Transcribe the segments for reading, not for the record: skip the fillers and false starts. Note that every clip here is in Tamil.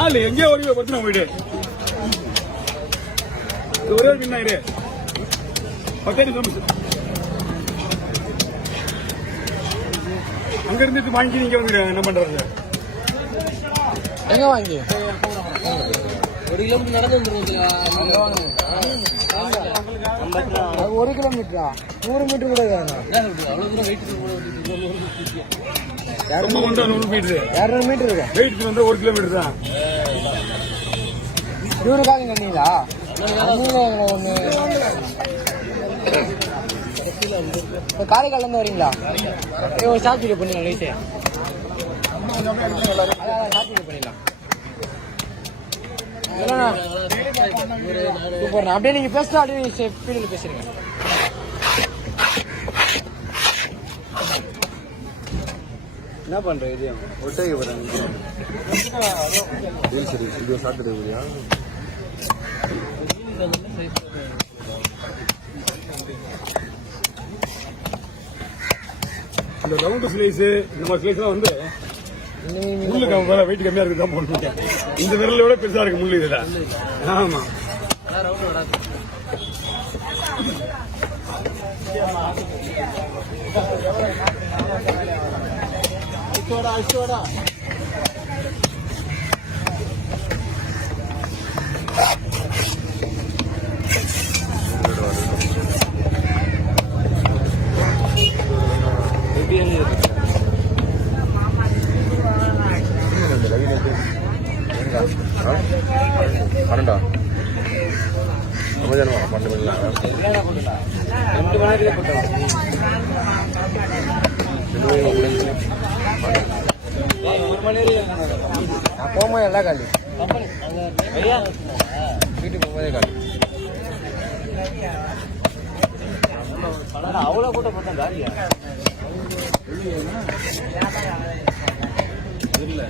ஆளு எங்கேயோ ஒரு பத்தின வீடு ஒரே பின்னாயிரு 10 நிமிஷம் அங்க இருந்துட்டு வாங்கி நீங்க வந்து என்ன பண்றது? எங்க வாங்கி 1 கிலோமீட்டர் நடந்து வந்துருவோம். 1 கிலோமீட்டரா 100 மீட்டர் கூட வேணும். அவ்வளவு தூரம் வெயிட் 200 மீட்டர் 200 மீட்டர் இருக்கு. வெயிட் வந்து 1 கிலோமீட்டர் தான். இவருக்காக சொன்னீங்களா? ஒண்ணு காரைக்கால இருந்து வரீங்களா? ஒரு ஷார்ட் வீடியோ பண்ணிடலாம். லைஸே ஷார்ட் வீடியோ பண்ணிடலாம். சூப்பர்ண்ணா. அப்படியே நீங்க பேசுனா அப்படியே ஸ்பீடில் பேசுறீங்க. என்ன பண்ற இது ஒட்டை போறாங்க. சரி வீடியோ சாப்பிட்டு போறியா? இந்த ரவுண்ட் ஸ்லைஸ் இந்த மாதிரி ஸ்லைஸ்லாம் வந்து முள்ளு வெயிட் கம்மியா இருக்கு தான் போட்டு இந்த விரலை விட பெருசா இருக்கு முள்ளு இதுல. ஆமா வரண்டா பண்ண முடியலாம். 2 மணி நேரத்துக்கு நான் போகும்போது எல்லாம் காலி வீட்டுக்கு போகும்போதே காலி. அவ்வளோ கூட்டம் பார்த்தா காலியா இல்லை.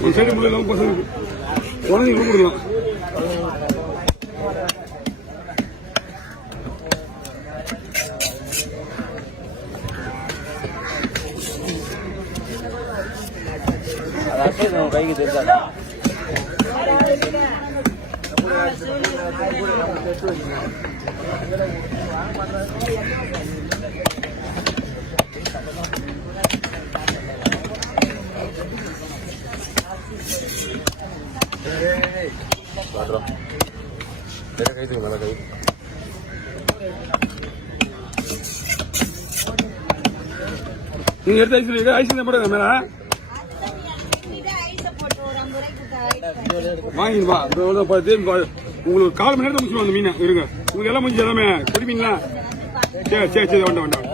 ஒரு சைடு முடியலாம் பசங்க குழந்தைங்க கொடுக்கலாம். அதான் கைக்கு தெரிஞ்சாங்க. கைத்துக்கு மேல கை நீங்க எடுத்து ஐஸ் ஐஸ் போடுங்க மேல வாங்கிடுவா. உங்களுக்கு 1/4 மணி நேரத்தை முடிச்சுடுவோம். அந்த மீன் இருங்க உங்களுக்கு எல்லாம் முடிஞ்சு எல்லாமே தெரியுமீங்களா? சரி சரி சரி வேண்டாம் வேண்டாம்.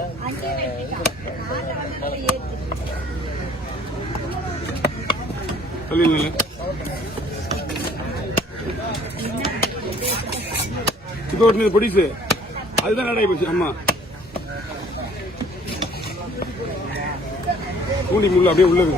சொல்லிடுங்க இப்போ ஒரு பொடிசு அதுதான் நடாய் போச்சு. அம்மா பூண்டி முள்ள அப்படியே உள்ளது.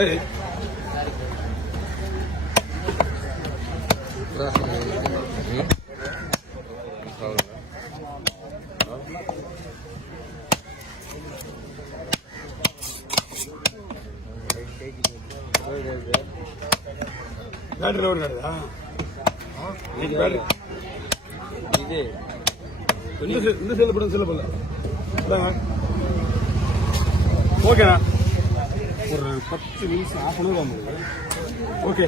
Hey. Battery load करता है। एक battery। इधे सेल पड़न सेल पड़ा। ओके ना? और 10 मिनट हाफ an hour आऊँगा। ओके।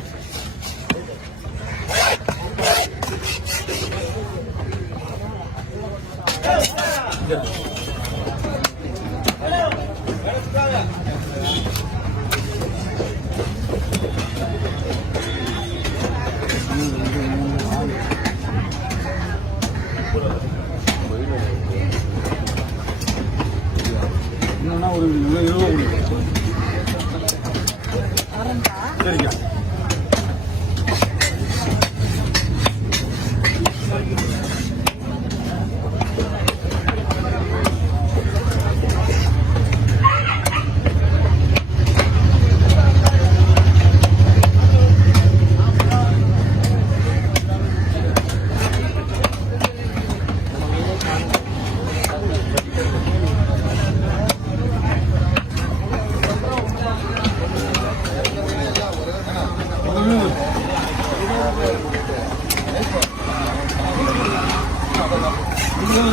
கொஞ்சம்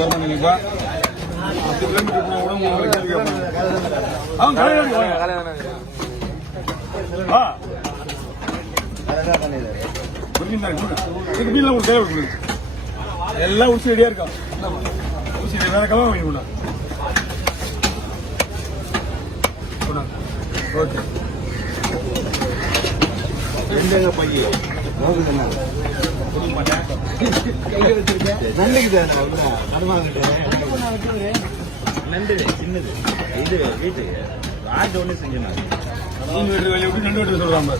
வரமாட்டீங்கப்பா 10 கிலோமீட்டர் போன கூட உங்களை கேள்வி கேட்பாங்க. அவன் கலைஞர் எல்லாம் ஊசி ரெடியா இருக்கா ஊசி வேற கலவா வாங்கி ஓகே பையன் நண்டு சின்னது இது வீட்டு ஆட்டு ஒண்ணு செஞ்சாங்க வெளியே விட்டு நண்டு வெட்டு சொல்றாங்க.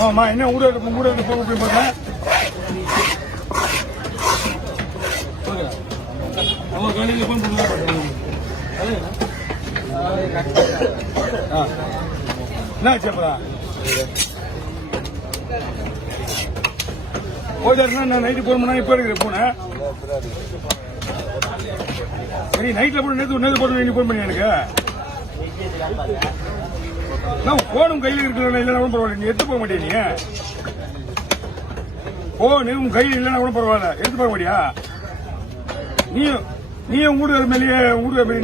ஆமாம்மா என்ன ஊட போக போய் பாருங்க. அவங்க காலையில் ஃபோன் பண்ணுவாங்க. என்ன ஆச்சுப்பா போதாருன்னா நான் நைட்டு ஃபோன் பண்ணா இப்போ இருக்கிற போனேன். சரி நைட்ல போட்டு நேற்று போட்டு நீ ஃபோன் பண்ணி எனக்கு நான் போனும் கையில் இருக்கிற இல்லைன்னா கூட பரவாயில்ல. நீ எடுத்து போக மாட்டியா நீ போன் உன் கையில் இல்லைன்னா கூட பரவாயில்ல எடுத்து போக மாட்டியா நீ உங்க வீடு மேலேயே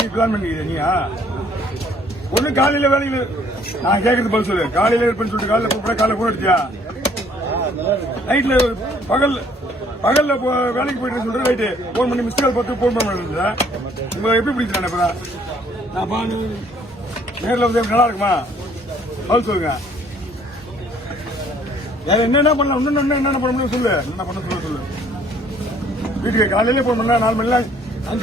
நீ பிளான் பண்ணிக்கிற நீயா ஒண்ணு காலையில வேலையில நான் கேட்கறது பதில் சொல்லு. காலையில இருப்பேன்னு சொல்லிட்டு காலையில கூப்பிட காலைல கூட எடுத்தியா நைட்ல பகல்ல வேலைக்கு போயிட்டு சொல்றேன். ரைட்டு போன் பண்ணி மிஸ் கால் பார்த்து போன் பண்ண உங்களை எப்படி பிடிக்கிறேன் இப்ப நான் நேரில் வந்து நல்லா இருக்குமா பதில் சொல்லுங்க. வேற என்னென்ன பண்ணலாம் இன்னும் என்னென்ன பண்ண முடியும் சொல்லு. என்ன பண்ண சொல்லு வீட்டுக்கு காலையிலே போன் பண்ணா 4 மணிலாம்